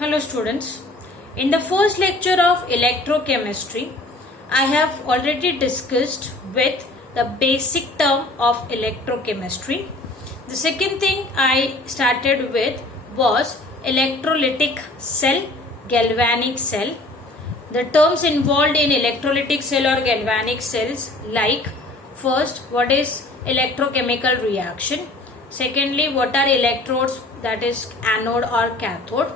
Hello students. In the first lecture of electrochemistry, I have already discussed with the basic term of electrochemistry. The second thing I started with was electrolytic cell, galvanic cell. The terms involved in electrolytic cell or galvanic cells like first, what is electrochemical reaction? Secondly, what are electrodes, that is anode or cathode?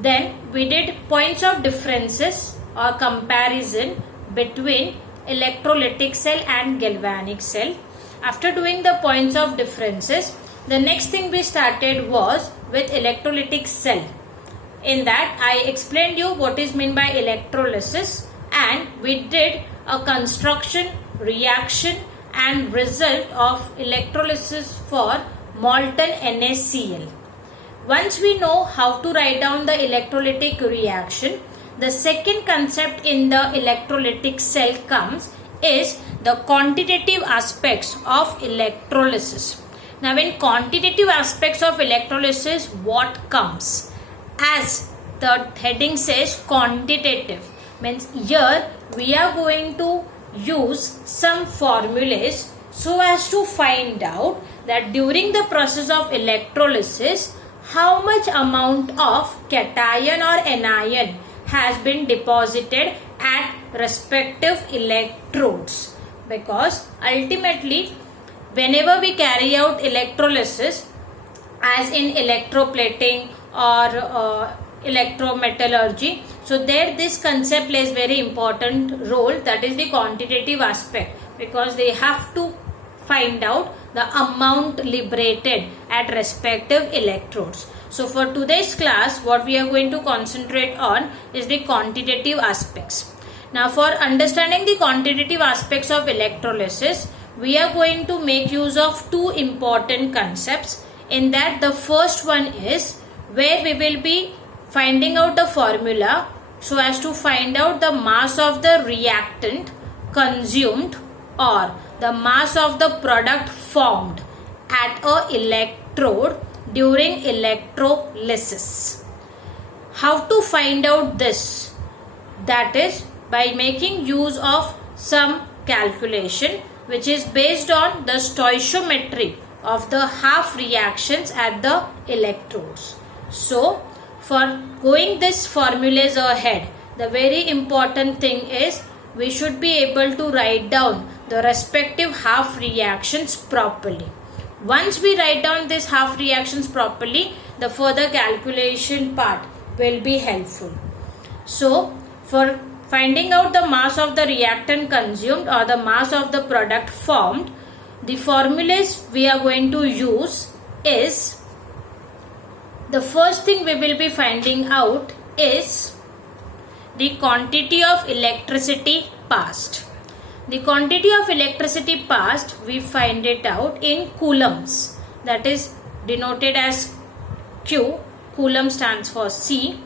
Then we did points of differences or comparison between electrolytic cell and galvanic cell. After doing the points of differences, the next thing we started was with electrolytic cell. In that I explained you what is meant by electrolysis, and we did a construction, reaction and result of electrolysis for molten NaCl. Once we know how to write down the electrolytic reaction, the second concept in the electrolytic cell comes is the quantitative aspects of electrolysis. Now in quantitative aspects of electrolysis, what comes? As the heading says, quantitative, means here we are going to use some formulas so as to find out that during the process of electrolysis, how much amount of cation or anion has been deposited at respective electrodes. Because ultimately, whenever we carry out electrolysis, as in electroplating or electrometallurgy, so there this concept plays very important role, that is the quantitative aspect, because they have to find out the amount liberated at respective electrodes. So for today's class, what we are going to concentrate on is the quantitative aspects. Now for understanding the quantitative aspects of electrolysis, we are going to make use of two important concepts. In that, the first one is where we will be finding out the formula so as to find out the mass of the reactant consumed or the mass of the product formed at a electrode during electrolysis. How to find out this? That is by making use of some calculation which is based on the stoichiometry of the half reactions at the electrodes. So for going this formulas ahead, the very important thing is we should be able to write down the respective half reactions properly. Once we write down these half reactions properly, the further calculation part will be helpful. So for finding out the mass of the reactant consumed or the mass of the product formed, the formulas we are going to use is, the first thing we will be finding out is the quantity of electricity passed. The quantity of electricity passed, we find it out in coulombs, that is denoted as Q. Coulomb stands for C.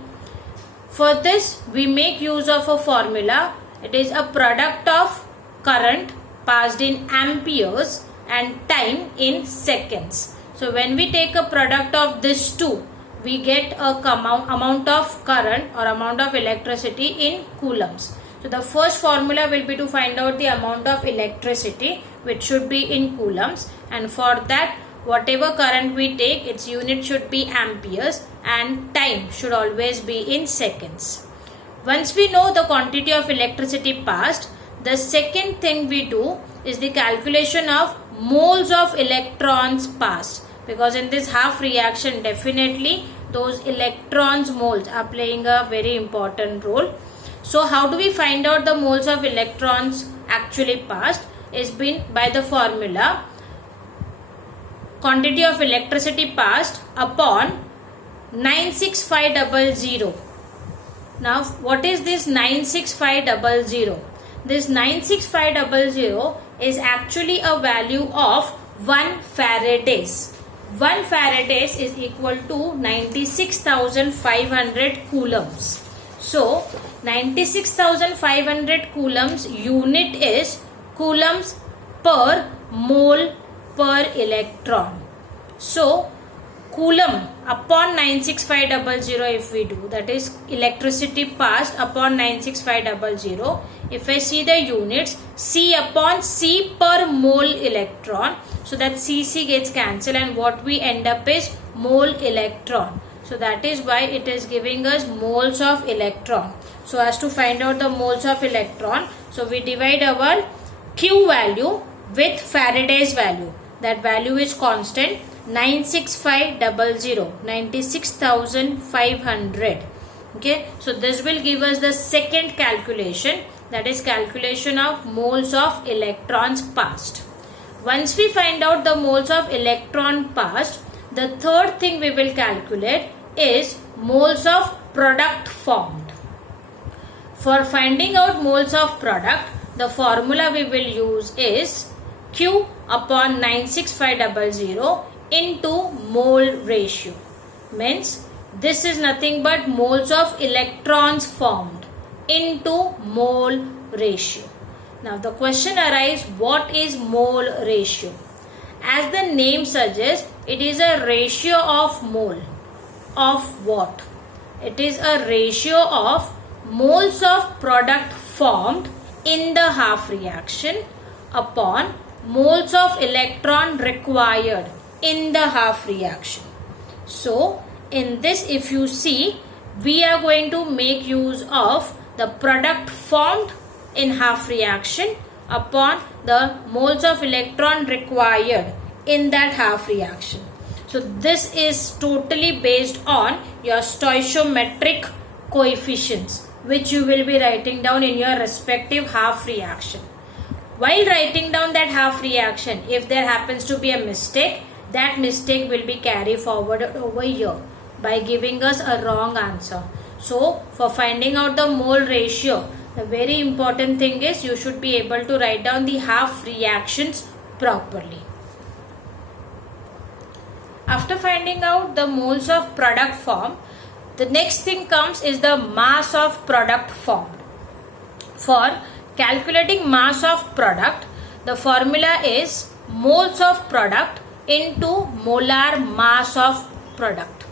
For this we make use of a formula. It is a product of current passed in amperes and time in seconds. So when we take a product of this two, we get a amount of current or amount of electricity in coulombs. So the first formula will be to find out the amount of electricity, which should be in coulombs, and for that whatever current we take, its unit should be amperes and time should always be in seconds. Once we know the quantity of electricity passed, the second thing we do is the calculation of moles of electrons passed, because in this half reaction definitely those electrons moles are playing a very important role. So how do we find out the moles of electrons actually passed? Is been by the formula quantity of electricity passed upon 96500. Now what is this 96500? This 96500 is actually a value of 1 Faradays. 1 Faradays is equal to 96,500 coulombs. So 96,500 coulombs unit is coulombs per mole per electron. So coulomb upon 96500, if we do, that is electricity passed upon 96500, if I see the units, C upon C per mole electron, so that Cc gets cancelled and what we end up is mole electron. So that is why it is giving us moles of electron. So as to find out the moles of electron, so we divide our Q value with Faraday's value. That value is constant, 96500, 96,500. Okay, so this will give us the second calculation, that is calculation of moles of electrons passed. Once we find out the moles of electron passed, the third thing we will calculate is moles of product formed. For finding out moles of product, the formula we will use is Q upon 96500 into mole ratio. Means this is nothing but moles of electrons formed into mole ratio. Now the question arises, what is mole ratio? As the name suggests, it is a ratio of mole. Of what? It is a ratio of moles of product formed in the half reaction upon moles of electron required in the half reaction. So in this, if you see, we are going to make use of the product formed in half reaction upon the moles of electron required in that half reaction. So this is totally based on your stoichiometric coefficients, which you will be writing down in your respective half reaction. While writing down that half reaction, if there happens to be a mistake, that mistake will be carried forward over here by giving us a wrong answer. So for finding out the mole ratio, the very important thing is you should be able to write down the half reactions properly. After finding out the moles of product formed, the next thing comes is the mass of product formed. For calculating mass of product, the formula is moles of product into molar mass of product.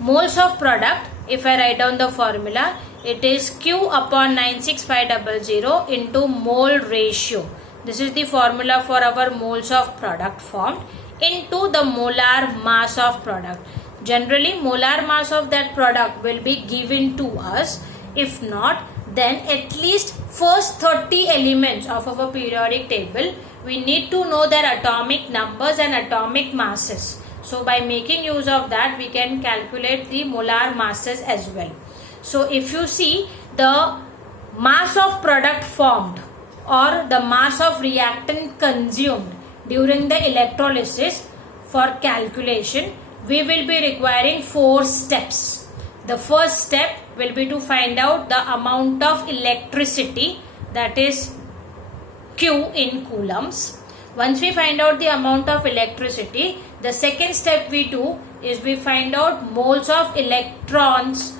Moles of product, if I write down the formula, it is Q upon 96500 into mole ratio. This is the formula for our moles of product formed into the molar mass of product. Generally, molar mass of that product will be given to us. If not, then at least first 30 elements of our periodic table, we need to know their atomic numbers and atomic masses. So by making use of that, we can calculate the molar masses as well. So if you see the mass of product formed or the mass of reactant consumed during the electrolysis, for calculation, we will be requiring 4 steps. The first step will be to find out the amount of electricity, that is Q in coulombs. Once we find out the amount of electricity, the second step we do is we find out moles of electrons,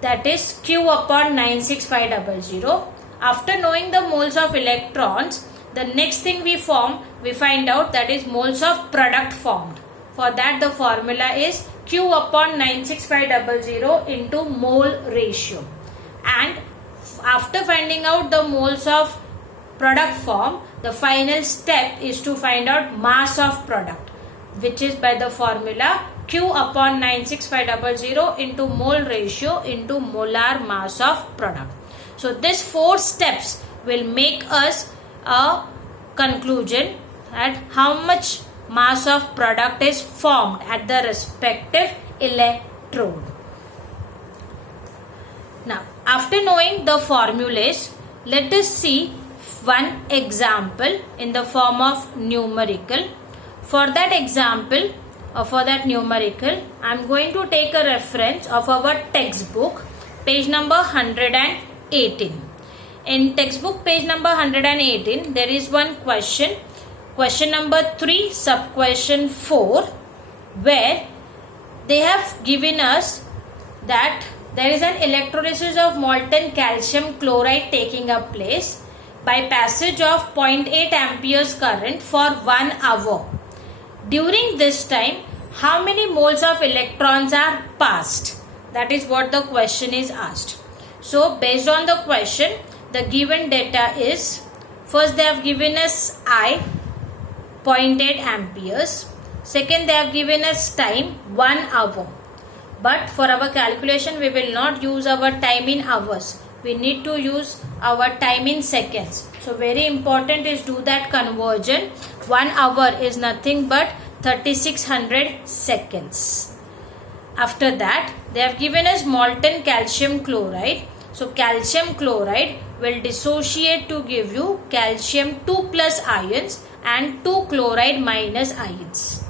that is Q upon 96500. After knowing the moles of electrons, the next thing we find out, that is moles of product formed. For that, the formula is Q upon 96500 into mole ratio. And after finding out the moles of product formed, the final step is to find out mass of product, which is by the formula Q upon 96500 into mole ratio into molar mass of product. So these 4 steps will make us a conclusion at how much mass of product is formed at the respective electrode. Now, after knowing the formulas, let us see one example in the form of numerical. For that example, or for that numerical, I am going to take a reference of our textbook, page number 118. In textbook page number 118, there is one question, question number 3, sub question 4, where they have given us that there is an electrolysis of molten calcium chloride taking up place by passage of 0.8 amperes current for 1 hour. During this time, how many moles of electrons are passed? That is what the question is asked. So based on the question, the given data is, first they have given us I, 0.8 amperes. Second, they have given us time 1 hour. But for our calculation, we will not use our time in hours. We need to use our time in seconds. So very important is do that conversion. 1 hour is nothing but 3600 seconds. After that, they have given us molten calcium chloride. So calcium chloride will dissociate to give you calcium 2 plus ions and 2 chloride minus ions.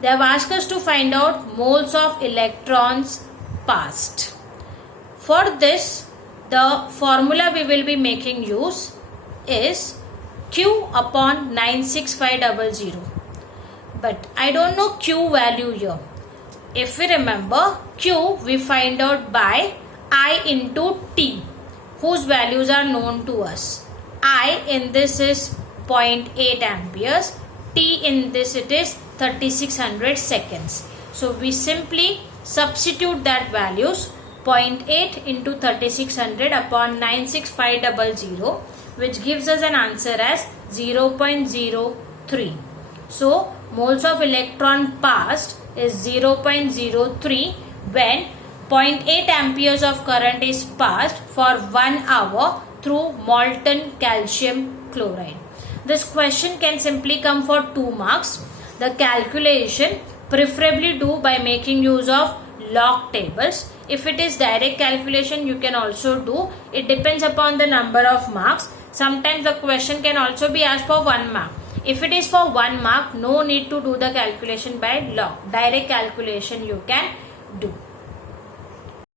They have asked us to find out moles of electrons passed. For this, the formula we will be making use is Q upon 96500. But I don't know Q value here. If we remember, Q we find out by I into T, whose values are known to us. I in this is 0.8 amperes. T in this it is 3600 seconds. So we simply substitute that values 0.8 into 3600 upon 96500, which gives us an answer as 0.03. So moles of electron passed is 0.03 when 0.8 amperes of current is passed for 1 hour through molten calcium chloride. This question can simply come for 2 marks. The calculation preferably do by making use of log tables. If it is direct calculation, you can also do. It depends upon the number of marks. Sometimes the question can also be asked for 1 mark. If it is for 1 mark, no need to do the calculation by log. Direct calculation you can do.